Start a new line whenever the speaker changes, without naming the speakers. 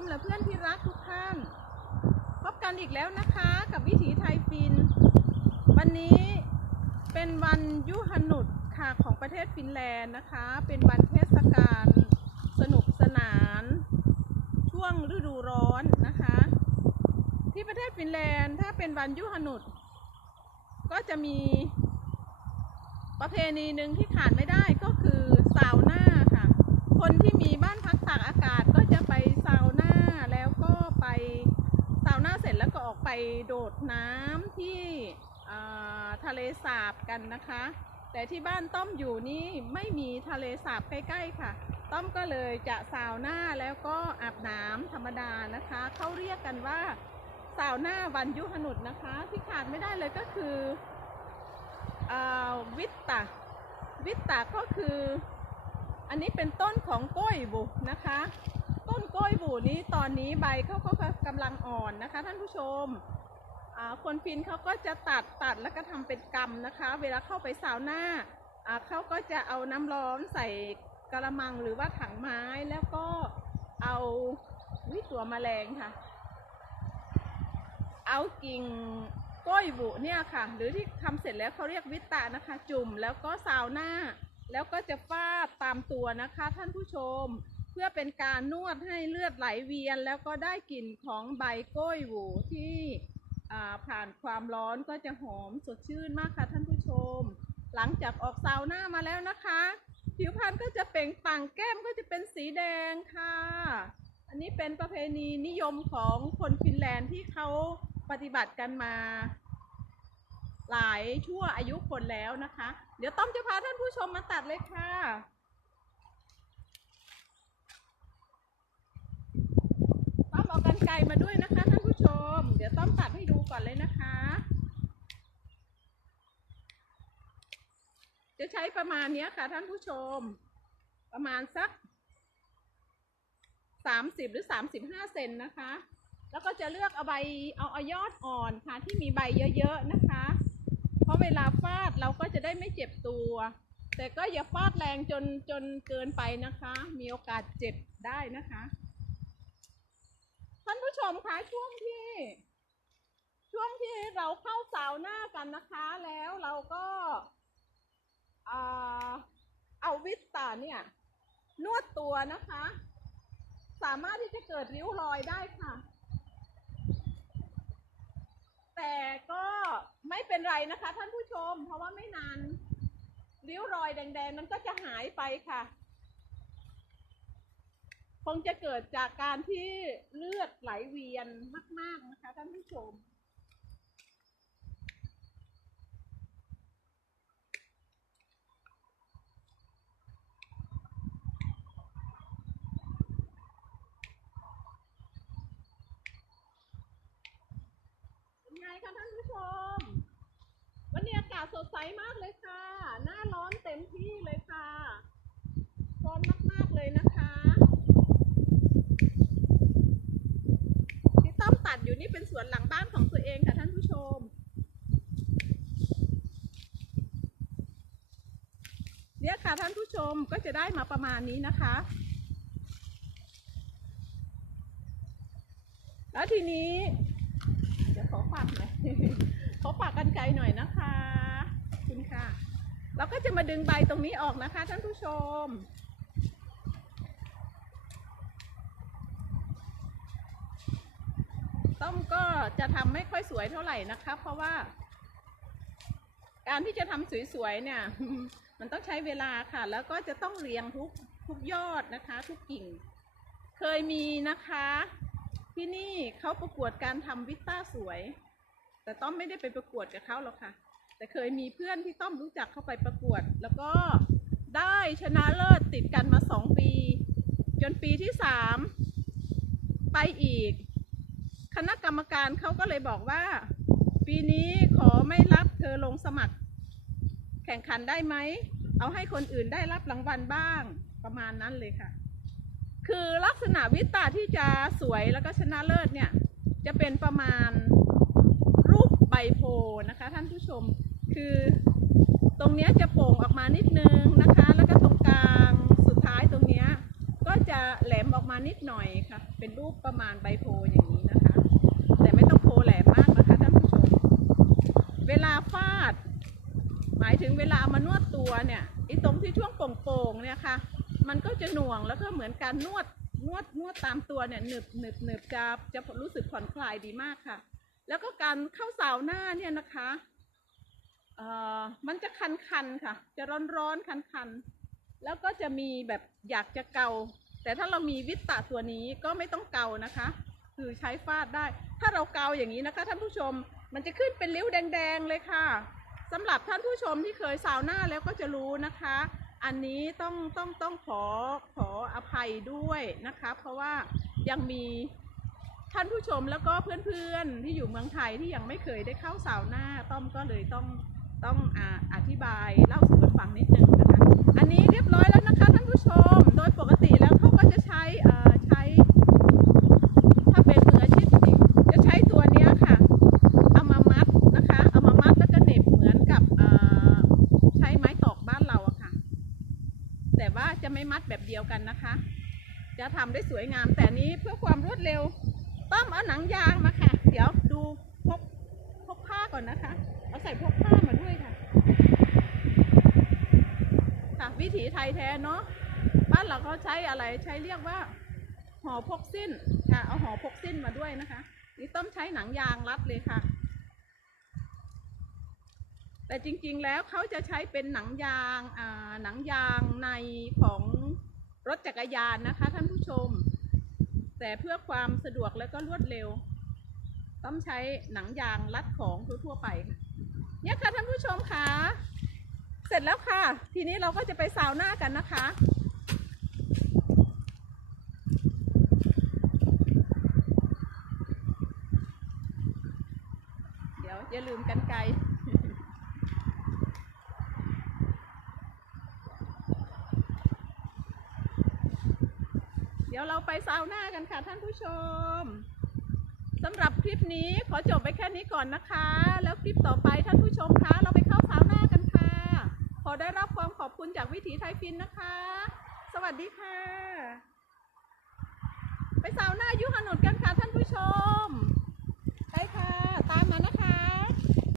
มและเพื่อนที่รักทุกท่าน พบกันอีกแล้วนะคะกับวิถีไทยฟิน วันนี้เป็นวันยุหนุษค่ะของประเทศฟินแลนด์นะคะ เป็นวันเทศกาลสนุกสนาน ช่วงฤดูร้อนนะคะ ที่ประเทศฟินแลนด์ถ้าเป็นวันยุหนุษก็จะมีประเพณีหนึ่งที่ขาดไม่ได้ก็คือซาวน่าค่ะ คนที่มีบ้านพักตากอากาศก็จะไปซาวน่าแล้วก็ไปซาวน่าเสร็จแล้วก็ออก ไปโดดน้ำที่ทะเลสาบกันนะคะ แต่ที่บ้านต้อมอยู่นี่ไม่มีทะเลสาบใกล้ๆค่ะ ต้อมก็เลยจะซาวหน่าแล้วก็อาบน้ำธรรมดานะคะเขาเรียกกันว่าซาวหน่าวันยุหนุษนะคะ ที่ขาดไม่ได้เลยก็คืออวิตตาวิตตาก็คือ อันนี้เป็นต้นของกล้วยบุนะคะ กล้วยบุนี้ตอนนี้ใบเขาก็กำลังอ่อนนะคะ ท่านผู้ชมคนฟินเขาก็จะตัดตัดแล้วก็ทำเป็นกำนะคะ เวลาเข้าไปซาวหน่าเขาก็จะเอาน้ำร้อนใส่กระมังหรือว่าถังไม้แล้วก็เอาวิตัวแมลงค่ะ เอากิ่งกล้วยบุเนี่ยค่ะ หรือที่ทำเสร็จแล้วเขาเรียกวิตตะนะคะ จุ่มแล้วก็ซาวหน้า แล้วก็จะฟาดตามตัวนะคะ ท่านผู้ชม พื่อเป็นการนวดให้เลือดไหลเวียน แล้วก็ได้กลิ่นของใบกล้วยหวูที่ผ่านความร้อนก็จะหอมสดชื่นมากค่ะท่านผู้ชม หลังจากออกซาวน่ามาแล้วนะคะ ผิวพรรณก็จะเปล่งปลั่งแก้มก็จะเป็นสีแดงค่ะ อันนี้เป็นประเพณีนิยมของคนฟินแลนด์ที่เขาปฏิบัติกันมา หลายชั่วอายุคนแล้วนะคะ เดี๋ยวต้อมจะพาท่านผู้ชมมาตัดเลยค่ะ ต้อมากันไกรมาด้วยนะคะท่านผู้ชม เดี๋ยวต้อมตัดให้ดูก่อนเลยนะคะ จะใช้ประมาณนี้ค่ะท่านผู้ชม ประมาณสักสามสิบหรือสามสิบห้าเซนนะคะ แล้วก็จะเลือกเอาใบเอาเอายอดอ่อนค่ะที่มีใบเยอะๆนะคะ เพราะเวลาฟาดเราก็จะได้ไม่เจ็บตัว แต่ก็อย่าฟาดแรงจนจนเกินไปนะคะ มีโอกาสเจ็บได้นะคะ มคะช่วงที่ ช่วงที่เราเข้าสาวหน้ากันนะคะ แล้วเราก็เอาวิตตาเนี่ย นวดตัวนะคะ สามารถที่จะเกิดริ้วรอยได้ค่ะ แต่ก็ไม่เป็นไรนะคะท่านผู้ชม เพราะว่าไม่นานริ้วรอยแดงๆ มันก็จะหายไปค่ะ งจะเกิดจากการที่เลือดไหลเวียนมาก ๆ นะคะท่านผู้ชม เป็นไงคะท่านผู้ชม วันนี้อากาศสดใสมากเลยค่ะ หน้าร้อนเต็มที่เลยค่ะ ร้อนมาก ๆ เลยนะคะ ที่ต้อมตัดอยู่ นี่เป็นสวนหลังบ้านของตัวเองค่ะท่านผู้ชม เนี่ยค่ะท่านผู้ชมก็จะได้มาประมาณนี้นะคะ แล้วทีนี้เดี๋ยวขอฝากหน่อยขอฝากกันไกลหน่อยนะคะ คุณค่ะ เราก็จะมาดึงใบตรงนี้ออกนะคะท่านผู้ชม ต้มก็จะทำไม่ค่อยสวยเท่าไหร่นะคะ เพราะว่า การที่จะทำสวยๆเนี่ย มันต้องใช้เวลาค่ะ แล้วก็จะต้องเรียงทุกทุกยอดนะคะ ทุกกิ่ง เคยมีนะคะ ที่นี่เขาประกวดการทำวิตต้าสวย แต่ต้อมไม่ได้ไปประกวดกับเขาหรอกค่ะ แต่เคยมีเพื่อนที่ต้อมรู้จักเข้าไปประกวด แล้วก็ได้ชนะเลิศติดกันมาสองปี จนปีที่สามไปอีก คณะกรรมการเขาก็เลยบอกว่า ปีนี้ขอไม่รับเธอลงสมัคร แข่งขันได้ไหม เอาให้คนอื่นได้รับรางวัลบ้างประมาณนั้นเลยค่ะ คือลักษณะวิตาที่จะสวยแล้วก็ชนะเลิศเนี่ย จะเป็นประมาณรูปใบโพนะคะ ท่านผู้ชมคือตรงเนี้ยจะโป่งออกมานิดนึงนะคะ แล้วก็ตรงกลางสุดท้ายตรงเนี้ยก็จะแหลมออกมานิดหน่อยค่ะ เป็นรูปประมาณใบโพอย่างนี้นะคะ แต่ไม่ต้องโพแหลมมากนะคะท่านผู้ชม เวลาฟาด หมายถึงเวลาเอามานวดตัว เนี่ยไอ้ตรงที่ช่วงโป่งๆเนี่ยค่ะ มันก็จะหน่วงแล้วก็เหมือนการนวดนวดนวดตามตัวเนี่ยหนึบหนึบหนึบจะจะรู้สึกผ่อนคลายดีมากค่ะ แล้วก็การเข้าสาวหน้าเนี่ยนะคะเอ่อมันจะคันๆค่ะ จะร้อนๆคันๆแล้วก็จะมีแบบอยากจะเกา แต่ถ้าเรามีวิตตะตัวนี้ก็ไม่ต้องเกานะคะ คือใช้ฟาดได้ ถ้าเราเกาอย่างนี้นะคะท่านผู้ชมมันจะขึ้นเป็นริ้วแดง ๆ เลยค่ะ สำหรับท่านผู้ชมที่เคยสาวหน้าแล้วก็จะรู้นะคะ อันนี้ต้องต้องต้องขอขออภัยด้วยนะคะ เพราะว่ายังมีท่านผู้ชมแล้วก็เพื่อนๆที่อยู่เมืองไทยที่ยังไม่เคยได้เข้าสาวหน้าต้อมก็เลยต้องต้องออธิบายเล่าสู่กันฟังนิดนึงนะคะ อันนี้เรียบร้อยแล้วนะคะท่านผู้ชม โดยปกติแล้วเขาก็จะใช้เอ่อใช้ ถ้าเป็นมืออาชีพจริงๆจะใช้ตัวเนี้ยค่ะ เอามามัดนะคะ เอามามัดแล้วก็เหน็บเหมือนกับเอ่อใช้ไม้ตอกบ้านเราอะค่ะ แต่ว่า จะไม่มัดแบบเดียวกันนะคะ จะทำได้สวยงามแต่นนี้เพื่อความรวดเร็ว ต้อมเอาหนังยางมาค่ะ เดี๋ยวดูพกพกผ้าก่อนนะคะ เอาใส่พกผ้ามาด้วยค่ะค่ะวิถีไทยแท้เนาะบ้านเราเขาใช้อะไรใช้เรียกว่าห่อพกสิ้นค่ะเอาห่อพกสิ้นมาด้วยนะคะ นี่ต้อมใช้หนังยางรัดเลยค่ะ แต่จริงๆแล้วเขาจะใช้เป็นหนังยางหนังยางในของรถจักรยานนะคะท่านผู้ชม แต่เพื่อความสะดวกและก็รวดเร็ว ต้องใช้หนังยางรัดของทั่วๆไป เนี่ยค่ะท่านผู้ชมค่ะเสร็จแล้วค่ะ ทีนี้เราก็จะไปซาวหน้ากันนะคะ เดี๋ยวอย่าลืมกันไกล เดี๋ยวเราไปซาวหน้ากันค่ะท่านผู้ชมสำหรับคลิปนี้ขอจบไปแค่นี้ก่อนนะคะ แล้วคลิปต่อไปท่านผู้ชมคะ เราไปเข้าซาวหน้ากันค่ะ ขอได้รับความขอบคุณจากวิถีไทยฟินนะคะ สวัสดีค่ะ ไปซาวหน้ายุหนุดกันค่ะท่านผู้ชม